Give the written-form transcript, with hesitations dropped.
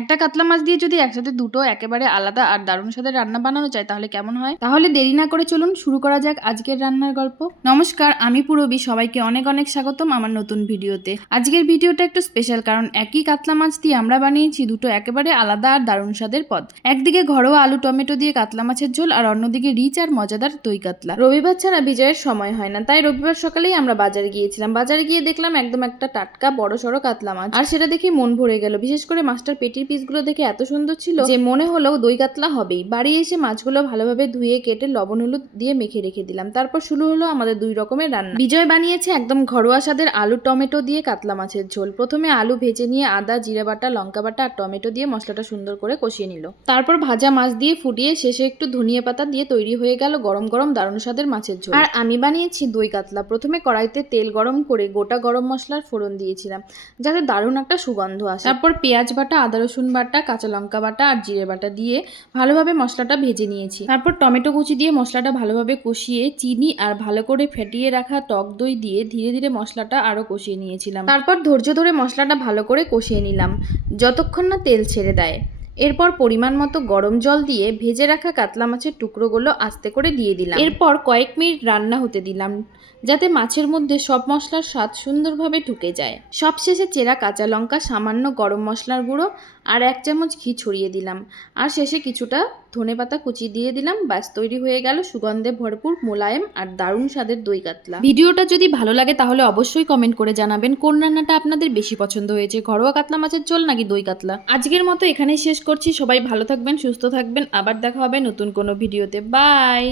একটা কাতলা মাছ দিয়ে যদি একসাথে দুটো একেবারে আলাদা আর দারুণ স্বাদের রান্না বানানো যায় তাহলে কেমন হয়? তাহলে দেরি না করে চলুন শুরু করা যাক আজকের রান্নার গল্প। নমস্কার, আমি পূরবী, সবাইকে অনেক অনেক স্বাগতম আমার নতুন ভিডিওতে। আজকের ভিডিওটা একটু স্পেশাল, কারণ একই কাতলা মাছ দিয়ে আমরা বানিয়েছি দুটো একেবারে আলাদা আর দারুণ স্বাদের পদ। একদিকে ঘরোয়া আলু টমেটো দিয়ে কাতলা মাছের ঝোল, আর অন্যদিকে রিচ আর মজাদার দই কাতলা। রবিবার ছাড়া বিজয়ের সময় হয় না, তাই রবিবার সকালেই আমরা বাজারে গিয়েছিলাম। বাজারে গিয়ে দেখলাম একদম একটা টাটকা বড় সড়ো কাতলা মাছ, আর সেটা দেখে মন ভরে গেল। বিশেষ করে মাছটার পেটির পিসগুলো দেখে এত সুন্দর ছিল যে মনে হলো দই কাতলা হবেই। বাড়ি এসে মাছগুলো ভালোভাবে ধুয়ে কেটে লবণ হলুদ দিয়ে মেখে রেখে দিলাম। তারপর শুরু হলো আমাদের দুই রকমের রান্না। বিজয় বানিয়েছে একদম ঘরোয়া স্বাদের আলু টমেটো দিয়ে কাতলা মাছের ঝোল। প্রথমে আলু ভেজে নিয়ে আদা জিরে বাটা লঙ্কা বাটা আর টমেটো দিয়ে মশলাটা সুন্দর করে কষিয়ে নিল। তারপর ভাজা মাছ দিয়ে ফুটিয়ে শেষে একটু ধনিয়া পাতা দিয়ে তৈরি হয়ে গেল গরম গরম দারুণ স্বাদের মাছের ঝোল। আর আমি বানিয়েছি দই কাতলা। প্রথমে কড়াইতে তেল গরম করে গোটা গরম মশলার ফোড়ন দিয়েছিলাম যাতে দারুণ একটা সুগন্ধ আসে। তারপর পেঁয়াজ বাটা আদা রসুন বাটা কাঁচা লঙ্কা বাটা আর জিরে বাটা দিয়ে ভালোভাবে মশলাটা ভেজে নিয়েছি। তারপর টমেটো কুচি দিয়ে মশলাটা ভালোভাবে কষিয়ে চিনি আর ভালো করে ফেটিয়ে রাখা টক দই দিয়ে ধীরে ধীরে মশলাটা আরো কষিয়ে নিয়েছিলাম। তারপর ধৈর্য ধরে মশলাটা ভালো করে কষিয়ে নিলাম যতক্ষণ না তেল ছেড়ে দেয়। এরপর পরিমাণ মতো গরম জল দিয়ে ভেজে রাখা কাতলা মাছের টুকরোগুলো আস্তে করে দিয়ে দিলাম। এরপর কয়েক মিনিট রান্না হতে দিলাম যাতে মাছের মধ্যে সব মশলার স্বাদ সুন্দরভাবে ঢুকে যায়। সবশেষে চেরা কাঁচা লঙ্কা, সামান্য গরম মশলার গুঁড়ো আর 1 চামচ ঘি ছড়িয়ে দিলাম। আর শেষে কিছুটা ধনেপাতা কুচি দিয়ে দিলাম। ব্যাস তৈরি হয়ে গেল সুগন্ধে ভরপুর মোলায়েম আর দারুণ স্বাদের দই কাতলা। ভিডিওটা যদি ভালো লাগে তাহলে অবশ্যই কমেন্ট করে জানাবেন কোন রান্নাটা আপনাদের বেশি পছন্দ হয়েছে, ঘরোয়া কাতলা মাছের ঝোল নাকি দই কাতলা। আজকের মতো এখানেই শেষ করছি। সবাই ভালো থাকবেন, সুস্থ থাকবেন। আবার দেখা হবে নতুন কোনো ভিডিওতে। বাই।